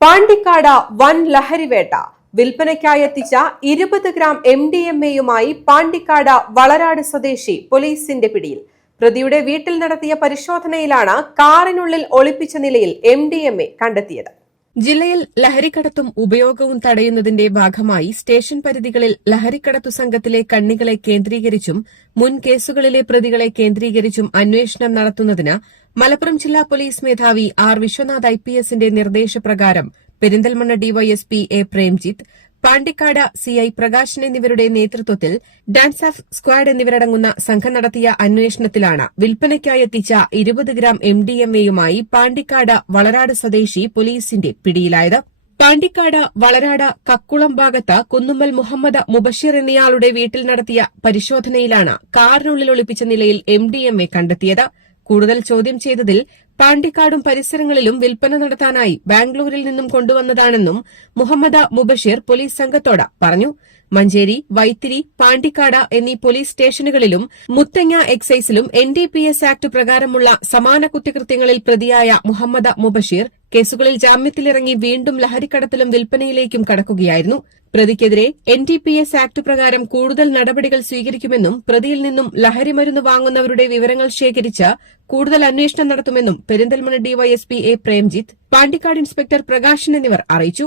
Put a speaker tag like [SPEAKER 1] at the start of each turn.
[SPEAKER 1] പാണ്ടിക്കാട് വൻ ലഹരിവേട്ട. വിൽപ്പനയ്ക്കായി എത്തിച്ച ഇരുപത് ഗ്രാം എം ഡി എം എയുമായി പാണ്ടിക്കാട് വളരാട് സ്വദേശി പോലീസിന്റെ പിടിയിൽ. പ്രതിയുടെ വീട്ടിൽ നടത്തിയ പരിശോധനയിലാണ് കാറിനുള്ളിൽ ഒളിപ്പിച്ച നിലയിൽ എം ഡി എം എ കണ്ടെത്തിയത്.
[SPEAKER 2] ജില്ലയിൽ ലഹരിക്കടത്തും ഉപയോഗവും തടയുന്നതിന്റെ ഭാഗമായി സ്റ്റേഷൻ പരിധികളിൽ ലഹരിക്കടത്തു സംഘത്തിലെ കണ്ണികളെ കേന്ദ്രീകരിച്ചും മുൻ കേസുകളിലെ പ്രതികളെ കേന്ദ്രീകരിച്ചും അന്വേഷണം നടത്തുന്നതിന് മലപ്പുറം ജില്ലാ പോലീസ് മേധാവി ആർ വിശ്വനാഥ് ഐ പി എസിന്റെ നിർദ്ദേശപ്രകാരം Perinthalmanna DYSP A Premjith Pandikkad CI Prakashan എന്നിവരുടെ നേതൃത്വത്തിൽ ഡാൻസ് ഓഫ് സ്ക്വാഡ് എന്നിവരടങ്ങുന്ന സംഘം നടത്തിയ അന്വേഷണത്തിലാണ് വിൽപ്പനയ്ക്കായി എത്തിച്ച ഇരുപത് ഗ്രാം എം ഡി എം എയുമായി പാണ്ടിക്കാട് വളരാട് സ്വദേശി പോലീസിന്റെ പിടിയിലായത്. പാണ്ടിക്കാട് വളരാട് കക്കുളം ഭാഗത്ത് കുന്നുമ്മൽ മുഹമ്മദ് മുബഷീർ എന്നയാളുടെ വീട്ടിൽ നടത്തിയ പരിശോധനയിലാണ് കാറിനുള്ളിൽ ഒളിപ്പിച്ച നിലയിൽ എം ഡി എം എ കണ്ടെത്തിയത്. കൂടുതൽ ചോദ്യം ചെയ്തതിൽ പാണ്ടിക്കാടും പരിസരങ്ങളിലും വിൽപ്പന നടത്താനായി ബാംഗ്ലൂരിൽ നിന്നും കൊണ്ടുവന്നതാണെന്നും മുഹമ്മദ മുബഷീർ പോലീസ് സംഘത്തോട് പറഞ്ഞു. മഞ്ചേരി വൈത്തിരി പാണ്ടിക്കാട് എന്നീ പോലീസ് സ്റ്റേഷനുകളിലും മുത്തങ്ങ എക്സൈസിലും എൻഡിപിഎസ് ആക്ട് പ്രകാരമുള്ള സമാന കുറ്റകൃത്യങ്ങളിൽ പ്രതിയായ മുഹമ്മദ മുബഷീർ കേസുകളിൽ ജാമ്യത്തിലിറങ്ങി വീണ്ടും ലഹരിക്കടത്തിലും വിൽപ്പനയിലേക്കും കടക്കുകയായിരുന്നു. പ്രതിക്കെതിരെ N D P S act പ്രകാരം കൂടുതൽ നടപടികൾ സ്വീകരിക്കുമെന്നും പ്രതിയിൽ നിന്നും ലഹരിമരുന്ന് വാങ്ങുന്നവരുടെ വിവരങ്ങൾ ശേഖരിച്ച് കൂടുതൽ അന്വേഷണം നടത്തുമെന്നും Perinthalmanna DYSP A Premjith Pandikkad inspector Prakashan എന്നിവർ അറിയിച്ചു.